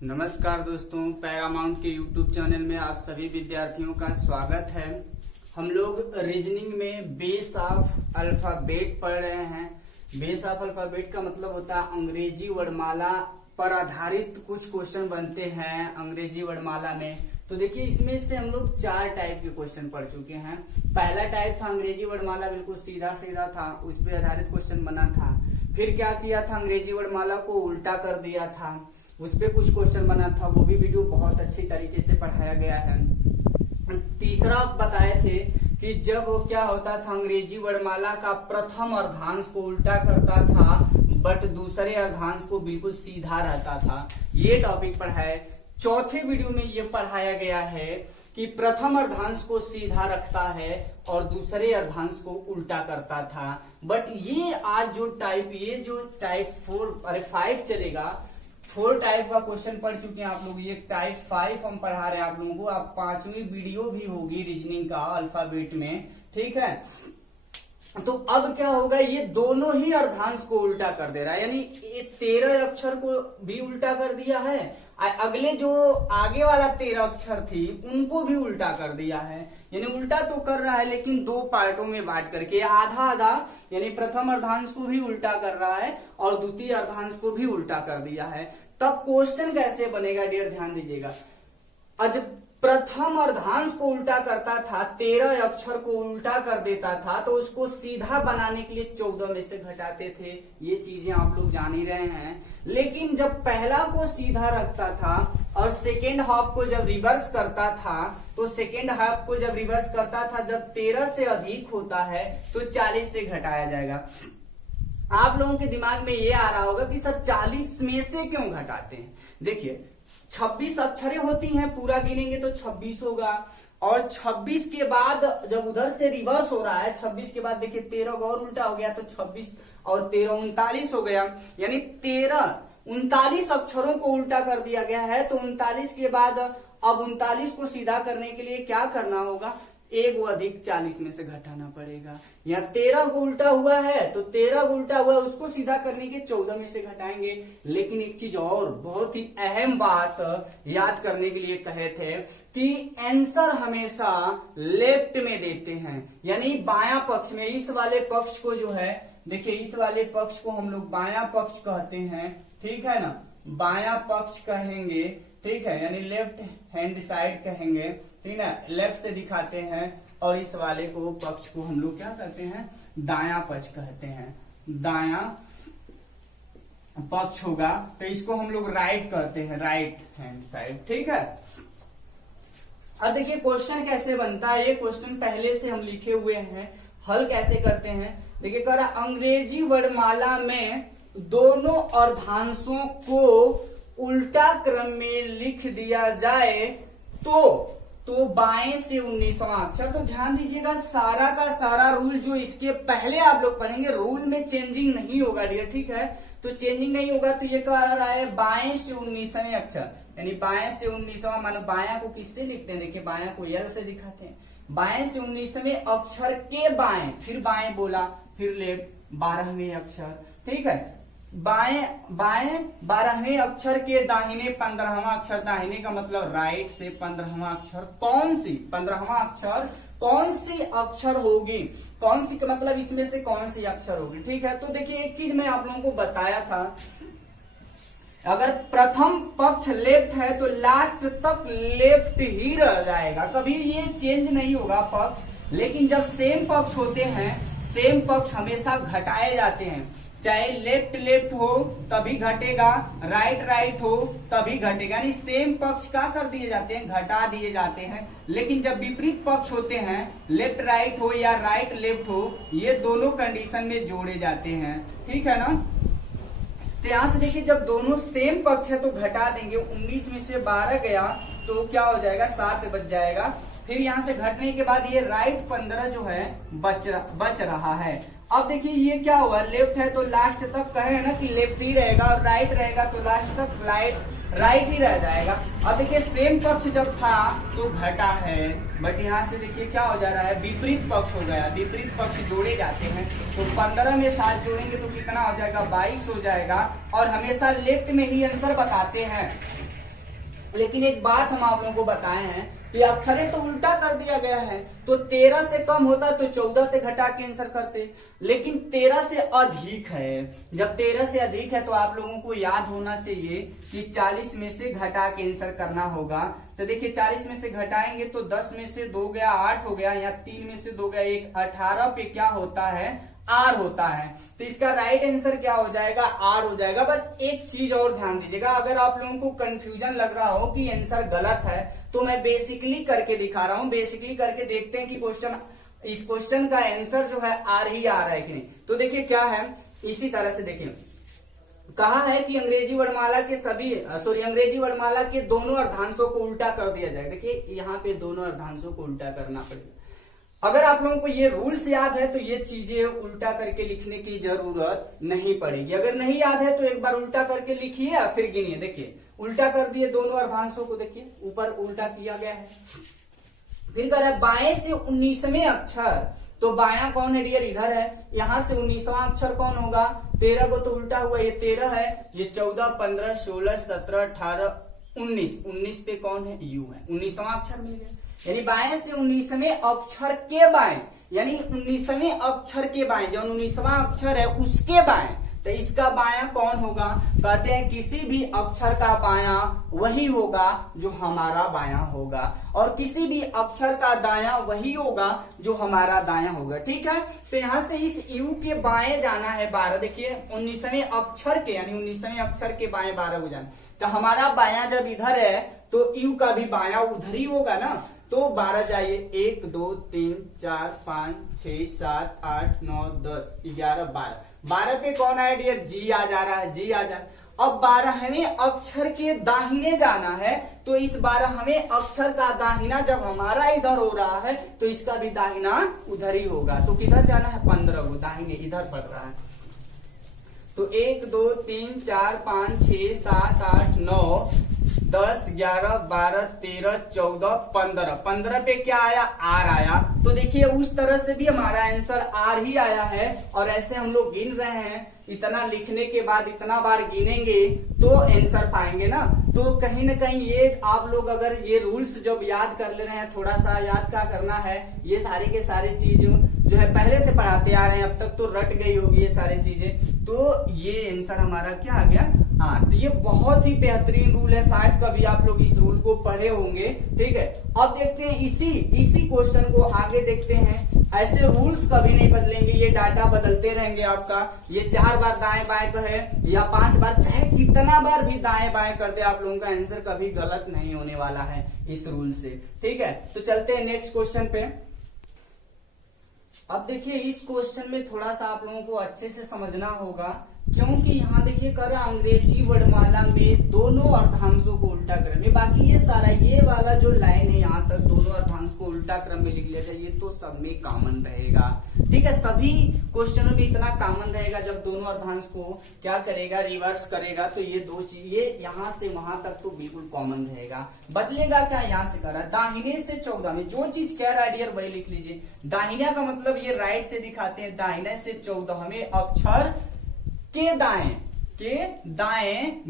नमस्कार दोस्तों, पैरामाउंट के यूट्यूब चैनल में आप सभी विद्यार्थियों का स्वागत है। हम लोग रीजनिंग में बेस ऑफ अल्फाबेट पढ़ रहे हैं। बेस ऑफ अल्फाबेट का मतलब होता है अंग्रेजी वर्णमाला पर आधारित कुछ क्वेश्चन बनते हैं अंग्रेजी वर्णमाला में। तो देखिए, इसमें से हम लोग 4 टाइप के क्वेश्चन पढ़ चुके हैं। पहला टाइप था अंग्रेजी वर्णमाला, बिल्कुल सीधा सीधा था, उस पर आधारित क्वेश्चन बना था। फिर क्या किया था, अंग्रेजी वर्णमाला को उल्टा कर दिया था, उस पे कुछ क्वेश्चन बना था, वो भी वीडियो बहुत अच्छी तरीके से पढ़ाया गया है। तीसरा बताए थे कि जब वो क्या होता था, अंग्रेजी वर्णमाला का प्रथम अर्धांश को उल्टा करता था बट दूसरे अर्धांश को बिल्कुल सीधा रहता था। ये टॉपिक पढ़ाए। चौथे वीडियो में ये पढ़ाया गया है कि प्रथम अर्धांश को सीधा रखता है और दूसरे अर्धांश को उल्टा करता था। बट ये आज जो टाइप 5 चलेगा, 4 टाइप का क्वेश्चन पढ़ चुके हैं आप लोग। ये टाइप 5 हम पढ़ा रहे हैं आप लोगों को। अब 5वीं वीडियो भी होगी रीजनिंग का अल्फाबेट में, ठीक है। तो अब क्या होगा, ये दोनों ही अर्धांश को उल्टा कर दे रहा है, यानी ये 13 अक्षर को भी उल्टा कर दिया है, अगले जो आगे वाला 13 अक्षर थी उनको भी उल्टा कर दिया है। यानी उल्टा तो कर रहा है लेकिन 2 पार्टों में बांट करके, आधा आधा, यानी प्रथम अर्धांश को भी उल्टा कर रहा है और द्वितीय अर्धांश को भी उल्टा कर दिया है। तब क्वेश्चन कैसे बनेगा डियर, ध्यान दीजिएगा। आज प्रथम अर्धांश को उल्टा करता था, 13 अक्षर को उल्टा कर देता था, तो उसको सीधा बनाने के लिए 14 में से घटाते थे। ये चीजें आप लोग जान ही रहे हैं। लेकिन जब पहला को सीधा रखता था और सेकेंड हाफ को जब रिवर्स करता था, तो सेकेंड हाफ को जब रिवर्स करता था, जब 13 से अधिक होता है तो 40 से घटाया जाएगा। आप लोगों के दिमाग में ये आ रहा होगा कि सर 40 में से क्यों घटाते हैं। देखिए, 26 अक्षरें होती हैं, पूरा गिनेंगे तो 26 होगा, और 26 के बाद जब उधर से रिवर्स हो रहा है, 26 के बाद देखिए 13 और उल्टा हो गया तो 26 और 13 39 हो गया, यानी 39 अक्षरों को उल्टा कर दिया गया है। तो 39 के बाद अब 39 को सीधा करने के लिए क्या करना होगा, एक वो अधिक 40 में से घटाना पड़ेगा। यहाँ 13 को उल्टा हुआ है तो 13 को उल्टा हुआ है, उसको सीधा करने के 14 में से घटाएंगे। लेकिन एक चीज और बहुत ही अहम बात याद करने के लिए कहे थे कि आंसर हमेशा लेफ्ट में देते हैं, यानी बायां पक्ष में। इस वाले पक्ष को जो है, देखिए इस वाले पक्ष को हम लोग बायां पक्ष कहते हैं, ठीक है ना, बायां पक्ष कहेंगे, ठीक है, यानी लेफ्ट हैंड साइड कहेंगे, ठीक है, लेफ्ट से दिखाते हैं। और इस वाले को पक्ष को हम लोग क्या कहते हैं, दायां पक्ष कहते हैं, दायां पक्ष होगा। तो इसको हम लोग राइट कहते हैं, राइट हैंड साइड, ठीक है। अब देखिए क्वेश्चन कैसे बनता है, ये क्वेश्चन पहले से हम लिखे हुए हैं, हल कैसे करते हैं। देखिए कह रहा, अंग्रेजी वर्णमाला में दोनों अर्धांशों को उल्टा क्रम में लिख दिया जाए तो बाएं से 19वां अक्षर। तो ध्यान दीजिएगा, सारा का सारा रूल जो इसके पहले आप लोग पढ़ेंगे, रूल में चेंजिंग नहीं होगा डियर, ठीक है। तो चेंजिंग नहीं होगा तो ये कह रहा है बाएं से 19वें अक्षर, यानी बाएं से 19वां, मानो बायां को किससे लिखते हैं, देखिए बायां को यल से दिखाते हैं। बाएं से 19वें अक्षर के बाएं, फिर बाएं बोला, फिर लेफ्ट 12वें अक्षर, ठीक है। बाएं 12वें अक्षर के दाहिने 15वां अक्षर, दाहिने का मतलब राइट से 15वां अक्षर, कौन सी 15वां अक्षर कौन सी अक्षर होगी, कौन सी का मतलब इसमें से कौन सी अक्षर होगी, ठीक है। तो देखिए एक चीज मैं आप लोगों को बताया था, अगर प्रथम पक्ष लेफ्ट है तो लास्ट तक लेफ्ट ही रह जाएगा, कभी ये चेंज नहीं होगा पक्ष। लेकिन जब सेम पक्ष होते हैं, सेम पक्ष हमेशा घटाए जाते हैं, चाहे लेफ्ट लेफ्ट हो तभी घटेगा, राइट राइट हो तभी घटेगा, यानी सेम पक्ष क्या कर दिए जाते हैं, घटा दिए जाते हैं। लेकिन जब विपरीत पक्ष होते हैं, लेफ्ट राइट हो या राइट लेफ्ट हो, ये दोनों कंडीशन में जोड़े जाते हैं, ठीक है ना। तो यहां से देखिए, जब दोनों सेम पक्ष है तो घटा देंगे, 19 में से 12 गया तो क्या हो जाएगा, 7 बच जाएगा। फिर यहां से घटने के बाद ये राइट 15 जो है बच रहा है। अब देखिए ये क्या हुआ, लेफ्ट है तो लास्ट तक कहे ना कि लेफ्ट ही रहेगा, और राइट रहेगा तो लास्ट तक राइट ही रह जाएगा। अब देखिए सेम पक्ष जब था तो घटा है, बट यहाँ से देखिए क्या हो जा रहा है, विपरीत पक्ष हो गया, विपरीत पक्ष जोड़े जाते हैं। तो 15 में 7 जोड़ेंगे तो कितना हो जाएगा, 22 हो जाएगा। और हमेशा लेफ्ट में ही आंसर बताते हैं, लेकिन एक बात हम आप लोगों को बताए हैं कि अक्षरें तो उल्टा कर दिया गया है, तो 13 से कम होता तो 14 से घटा के आंसर करते, लेकिन 13 से अधिक है। जब 13 से अधिक है तो आप लोगों को याद होना चाहिए कि 40 में से घटा के आंसर करना होगा। तो देखिए 40 में से घटाएंगे तो 10 में से 2 गया 8 हो गया, या 3 में से 2 गया 1, 18 पे क्या होता है आर होता है। तो इसका राइट आंसर क्या हो जाएगा आर हो जाएगा। बस एक चीज और ध्यान दीजिएगा, अगर आप लोगों को कंफ्यूजन लग रहा हो कि आंसर गलत है तो मैं बेसिकली करके दिखा रहा हूं। बेसिकली करके देखते हैं कि इस क्वेश्चन का आंसर जो है आर ही आ रहा है कि नहीं। तो देखिए क्या है, इसी तरह से देखिए कहा है कि अंग्रेजी वर्णमाला के दोनों अर्धांशों को उल्टा कर दिया जाए। देखिए यहाँ पे दोनों अर्धांशों को उल्टा करना पड़ेगा। अगर आप लोगों को ये रूल्स याद है तो ये चीजें उल्टा करके लिखने की जरूरत नहीं पड़ेगी। अगर नहीं याद है तो एक बार उल्टा करके लिखिए या फिर गिनिए। देखिए उल्टा कर दिए दोनों अर्धांशों को, देखिए ऊपर उल्टा किया गया है। फिर कह रहा है बाएं से 19वें अक्षर, तो बायां कौन है डियर इधर है, यहां से 19वां अक्षर कौन होगा, 13 को तो उल्टा हुआ, ये 13 है, ये 14, 15, 16, 17, 18, 19 पे कौन है यू है, 19वां अक्षर मिल गया। यानी बाएं से 19वें अक्षर के बाएं, यानी 19वें अक्षर के बाएं, जो 19वां अक्षर है उसके बाएं, तो इसका बायां कौन होगा, कहते हैं किसी भी अक्षर का बायां वही होगा जो हमारा बायां होगा, और किसी भी अक्षर का दायां वही होगा जो हमारा दायां होगा। ठीक है, तो यहां से इस यू के बाएं जाना है 12। देखिए 19वें अक्षर के, यानी 19वें अक्षर के बाएं 12 को जाना, तो हमारा बायां जब इधर है तो यू का भी बायां उधर ही होगा ना। तो 12 जाइए, 1 2 3 4 5 6 7 8 9 10 11 12, 12 पे कौन आया डियर, जी आ जा रहा है, जी आ जा। अब 12वें अक्षर के दाहिने जाना है, तो इस 12वें अक्षर का दाहिना जब हमारा इधर हो रहा है तो इसका भी दाहिना उधर ही होगा। तो किधर जाना है, 15 को दाहिने इधर पड़ रहा है। तो 1 2 3 4 5 6 7 8 9 10 11 12 13 14 15, 15 पे क्या आया आर आया। तो देखिए उस तरह से भी हमारा आंसर आर ही आया है, और ऐसे हम लोग गिन रहे हैं। इतना लिखने के बाद इतना बार गिनेंगे तो आंसर पाएंगे ना। तो कहीं ना कहीं ये आप लोग अगर ये रूल्स जब याद कर ले रहे हैं, थोड़ा सा याद क्या करना है, ये सारे के सारे चीज जो है पहले से पढ़ाते आ रहे हैं, अब तक तो रट गई होगी ये सारी चीजें। तो ये आंसर हमारा क्या आ गया हाँ। तो ये बहुत ही बेहतरीन रूल है, शायद कभी आप लोग इस रूल को पढ़े होंगे। ठीक है, अब देखते हैं इसी क्वेश्चन को आगे देखते हैं। ऐसे रूल्स कभी नहीं बदलेंगे, ये डाटा बदलते रहेंगे आपका। ये 4 बार दाएं बाएं का है या 5 बार, चाहे कितना बार भी दाएं बाएं कर दे, आप लोगों का आंसर कभी गलत नहीं होने वाला है इस रूल से। ठीक है, तो चलते हैं नेक्स्ट क्वेश्चन पे। अब देखिए इस क्वेश्चन में थोड़ा सा आप लोगों को अच्छे से समझना होगा, क्योंकि यहाँ देखिए कर अंग्रेजी वर्णमाला में दोनों अर्धांशों को उल्टा क्रम में, बाकी ये सारा ये वाला जो लाइन है यहाँ तक दोनों अर्धांश को उल्टा क्रम में लिख लिया जाए, ये तो सब में कॉमन रहेगा। ठीक है, सभी क्वेश्चनों में इतना कॉमन रहेगा, जब दोनों अर्धांश को क्या करेगा रिवर्स करेगा, तो ये दो चीज ये यहाँ से वहां तक तो बिल्कुल कॉमन रहेगा। बदलेगा क्या, यहाँ से करा दाहिने से 14 में जो चीज कह रहा है डियर वही लिख लीजिए। दाहिना का मतलब ये राइट से दिखाते हैं, दाहिने से 14वें अक्षर के दाएं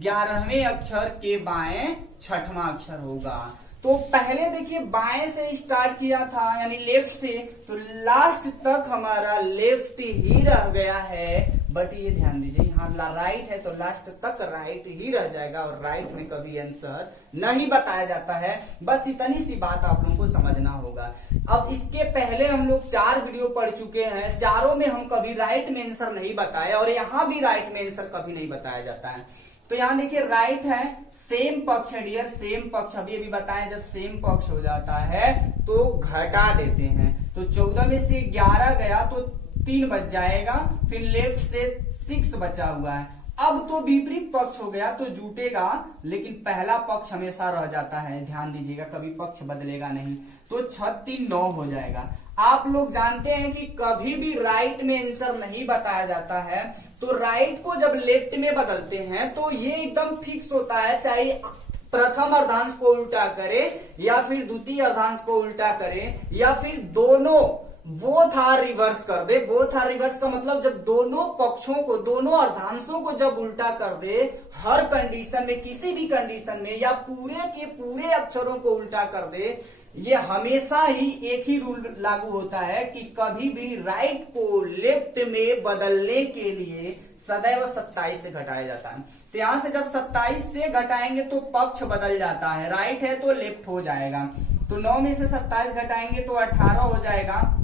11वें अक्षर के बाएं 6वां अक्षर होगा। तो पहले देखिए बाएं से स्टार्ट किया था, यानी लेफ्ट से, तो लास्ट तक हमारा लेफ्ट ही रह गया है। बट ये ध्यान दीजिए यहाँ राइट है तो लास्ट तक राइट ही रह जाएगा, और राइट में कभी आंसर नहीं बताया जाता है। बस इतनी सी बात आप लोगों को समझना होगा। अब इसके पहले हम लोग 4 वीडियो पढ़ चुके हैं, चारों में हम कभी राइट में आंसर नहीं बताए, और यहाँ भी राइट में आंसर कभी नहीं बताया जाता है। तो यहाँ देखिए राइट है, सेम पक्ष है डियर, सेम पक्ष अभी बताएं, जब सेम पक्ष हो जाता है तो घटा देते हैं। तो 14 में से 11 गया तो 3 बच जाएगा, फिर लेफ्ट से 6 बचा हुआ है। अब तो विपरीत पक्ष हो गया तो जुटेगा, लेकिन पहला पक्ष हमेशा रह जाता है, ध्यान दीजिएगा, कभी पक्ष बदलेगा नहीं। तो 36 9 हो जाएगा। आप लोग जानते हैं कि कभी भी राइट में आंसर नहीं बताया जाता है, तो राइट को जब लेफ्ट में बदलते हैं तो ये एकदम फिक्स होता है, चाहे प्रथम अर्धांश को उल्टा करे या फिर द्वितीय अर्धांश को उल्टा करे या फिर दोनों बोथ आर रिवर्स कर दे। बोथ आर रिवर्स का मतलब जब दोनों पक्षों को, दोनों अर्धांशों को जब उल्टा कर दे हर कंडीशन में, किसी भी कंडीशन में, या पूरे के पूरे अक्षरों को उल्टा कर दे, ये हमेशा ही एक ही रूल लागू होता है कि कभी भी राइट को लेफ्ट में बदलने के लिए सदैव 27 से घटाया जाता है। तो यहां से जब 27 से घटाएंगे तो पक्ष बदल जाता है, राइट है तो लेफ्ट हो जाएगा। तो 9 में से 27 घटाएंगे तो 18 हो जाएगा।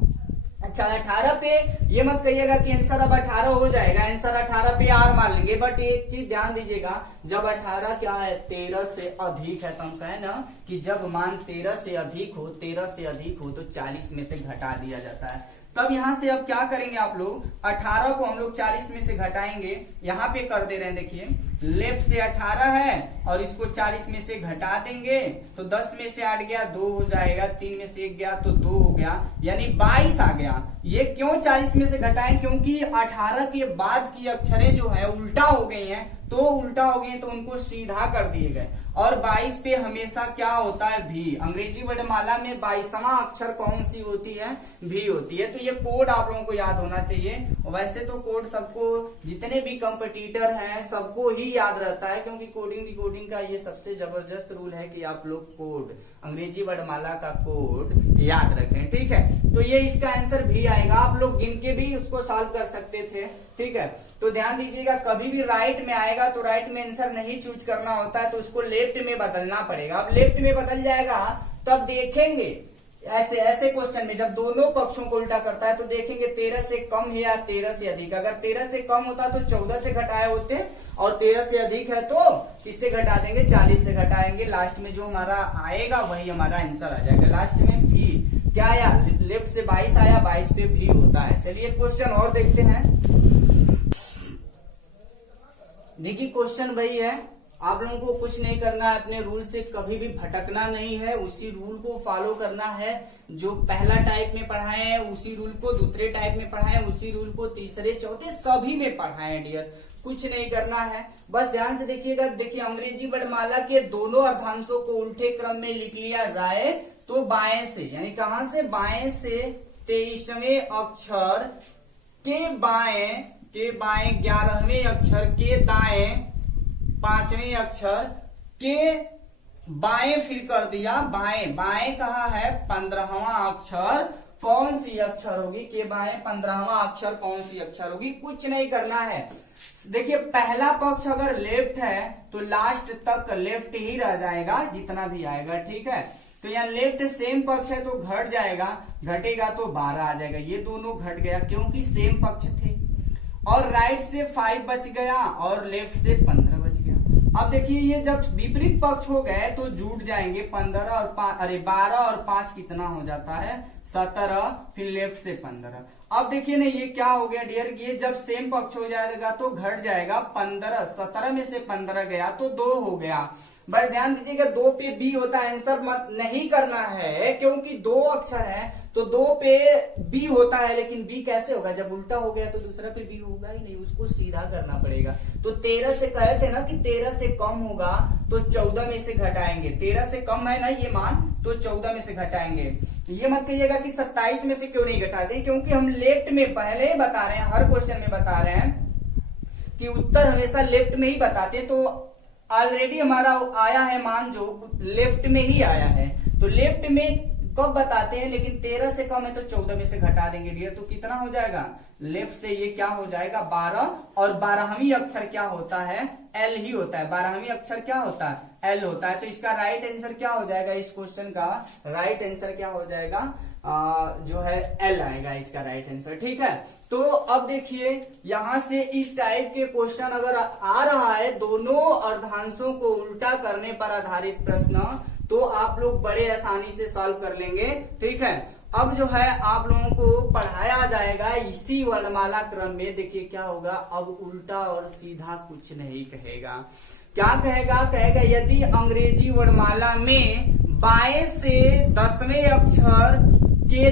अच्छा 18 पे ये मत कहिएगा कि आंसर अब 18 हो जाएगा, आंसर 18 पे आर मान लेंगे, बट एक चीज ध्यान दीजिएगा, जब 18 क्या है 13 से अधिक है, तो हम कहें ना कि जब मान 13 से अधिक हो, 13 से अधिक हो तो 40 में से घटा दिया जाता है। तब यहां से अब क्या करेंगे आप लोग, 18 को हम लोग 40 में से घटाएंगे, यहां पे कर दे रहे हैं, देखिए लेफ्ट से 18 है और इसको 40 में से घटा देंगे तो 10 में से 8 गया 2 हो जाएगा, 3 में से 1 गया तो 2 हो गया, यानी 22 आ गया। ये क्यों 40 में से घटाएं, क्योंकि 18 के बाद की अक्षरें जो है उल्टा हो गई हैं, तो उल्टा हो गई तो उनको सीधा कर दिए गए। और 22 पे हमेशा क्या होता है, भी। अंग्रेजी वर्णमाला में 22वां अक्षर कौन सी होती है, भी होती है। तो ये कोड आप लोगों को याद होना चाहिए। वैसे तो कोड सबको, जितने भी कंपटीटर हैं सबको ही याद रहता है, क्योंकि कोडिंग डिकोडिंग का ये सबसे जबरदस्त रूल है कि आप लोग कोड, अंग्रेजी वर्णमाला का कोड याद रखें, ठीक है। तो ये इसका आंसर भी आएगा, आप लोग गिन के भी उसको सॉल्व कर सकते थे, ठीक है। तो ध्यान दीजिएगा, कभी भी राइट में आएगा तो राइट में आंसर नहीं चूज करना होता है, तो उसको लेफ्ट में बदलना पड़ेगा। अब लेफ्ट में बदल जाएगा तब देखेंगे ऐसे ऐसे क्वेश्चन में जब दोनों पक्षों को उल्टा करता है तो देखेंगे 13 से कम है या 13 से अधिक। अगर 13 से कम होता तो 14 से घटाए होते, और 13 से अधिक है तो किससे घटा देंगे, 40 से घटाएंगे। लास्ट में जो हमारा आएगा वही हमारा आंसर आ जाएगा। लास्ट में भी क्या आया, लेफ्ट से 22 आया, 22 पे भी होता है। चलिए क्वेश्चन और देखते हैं। देखिए क्वेश्चन वही है, आप लोगों को कुछ नहीं करना है, अपने रूल से कभी भी भटकना नहीं है, उसी रूल को फॉलो करना है। जो पहला टाइप में पढ़ाए हैं उसी रूल को दूसरे टाइप में पढ़ाए, उसी रूल को तीसरे चौथे सभी में पढ़ाए डियर, कुछ नहीं करना है। बस ध्यान से देखिएगा, देखिए अंग्रेजी वर्णमाला के दोनों अर्धांशों को उल्टे क्रम में लिख लिया जाए तो बाएं से, यानी कहां से, बाएं से 23वें अक्षर के बाएं 11वें अक्षर के दाएं 5वें अक्षर के बाएं फिर कर दिया, बाएं बाएं कहा है 15वां अक्षर कौन सी अक्षर होगी, के बाएं 15वां अक्षर कौन सी अक्षर होगी, कुछ नहीं करना है। देखिए पहला पक्ष अगर लेफ्ट है तो लास्ट तक लेफ्ट ही रह जाएगा जितना भी आएगा, ठीक है। तो यहाँ लेफ्ट सेम पक्ष है तो घट जाएगा, घटेगा तो 12 आ जाएगा, ये दोनों घट गया क्योंकि सेम पक्ष थे। और राइट से 5 बच गया और लेफ्ट से 15 बच गया। अब देखिए ये जब विपरीत पक्ष हो गए तो जुड़ जाएंगे, 15 और 5, अरे 12 और 5 कितना हो जाता है 17, फिर लेफ्ट से 15। अब देखिए ना ये क्या हो गया डियर, ये जब सेम पक्ष हो जाएगा तो घट जाएगा, 15 17 में से 15 गया तो 2 हो गया। बट ध्यान दीजिएगा 2 पे बी होता है, आंसर मत नहीं करना है क्योंकि 2 अक्षर है तो 2 पे बी होता है, लेकिन बी कैसे होगा, जब उल्टा हो गया तो दूसरा पे बी होगा ही नहीं, उसको सीधा करना पड़ेगा। तो 13 से कहे थे ना कि 13 से कम होगा तो 14 में से घटाएंगे, 13 से कम है ना ये मान तो 14 में से घटाएंगे। ये मत कहिएगा कि 27 में से क्यों नहीं घटा दें, क्योंकि हम लेफ्ट में पहले ही बता रहे हैं, हर क्वेश्चन में बता रहे हैं कि उत्तर हमेशा लेफ्ट में ही बताते, तो ऑलरेडी हमारा आया है मान जो लेफ्ट में ही आया है, तो लेफ्ट में कब बताते हैं, लेकिन 13 से कम है तो 14 में से घटा देंगे डियर, तो कितना हो जाएगा, लेफ्ट से ये क्या हो जाएगा 12, और 12वीं अक्षर क्या होता है, एल ही होता है, 12वीं अक्षर क्या होता है, एल होता है। तो इसका राइट आंसर क्या हो जाएगा, इस क्वेश्चन का राइट आंसर क्या हो जाएगा, जो है एल आएगा इसका राइट आंसर, ठीक है। तो अब देखिए यहां से इस टाइप के क्वेश्चन अगर आ रहा है दोनों अर्धांशों को उल्टा करने पर आधारित प्रश्न, तो आप लोग बड़े आसानी से सॉल्व कर लेंगे, ठीक है। अब जो है आप लोगों को पढ़ाया जाएगा इसी वर्णमाला क्रम में। देखिए क्या होगा, अब उल्टा और सीधा कुछ नहीं कहेगा, क्या कहेगा, कहेगा यदि अंग्रेजी वर्णमाला में बाएं से 10वें अक्षर के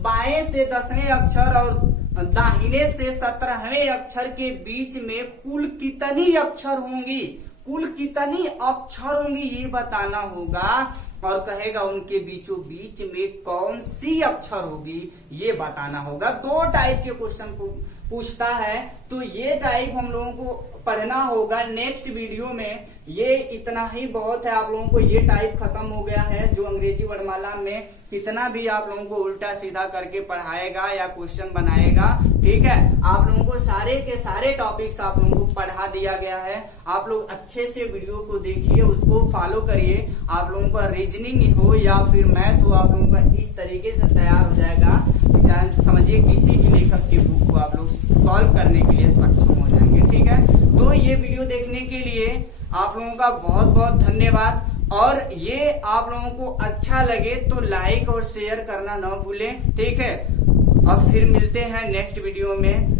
बाएं से 10वें अक्षर और दाहिने से 17वें अक्षर के बीच में कुल कितनी अक्षर होंगी, कुल कितनी अक्षर होंगी ये बताना होगा, और कहेगा उनके बीचों बीच में कौन सी अक्षर होगी ये बताना होगा। 2 टाइप के क्वेश्चन पूछता है, तो ये टाइप हम लोगों को पढ़ना होगा नेक्स्ट वीडियो में। ये इतना ही बहुत है, आप लोगों को ये टाइप खत्म हो गया है। जो अंग्रेजी वर्णमाला में कितना भी आप लोगों को उल्टा सीधा करके पढ़ाएगा या क्वेश्चन बनाएगा, ठीक है, आप लोगों को सारे के सारे टॉपिक्स आप लोगों को पढ़ा दिया गया है। आप लोग अच्छे से वीडियो को देखिए, उसको फॉलो करिए। आप लोगों का रीजनिंग हो या फिर मैथ हो, आप लोगों का इस तरीके से तैयार हो जाएगा, समझिए किसी भी लेखक की बुक को आप लोग सॉल्व करने के लिए सक्षम हो जाएंगे, ठीक है। तो ये वीडियो देखने के लिए आप लोगों का बहुत बहुत धन्यवाद, और ये आप लोगों को अच्छा लगे तो लाइक और शेयर करना ना भूलें, ठीक है। अब फिर मिलते हैं नेक्स्ट वीडियो में।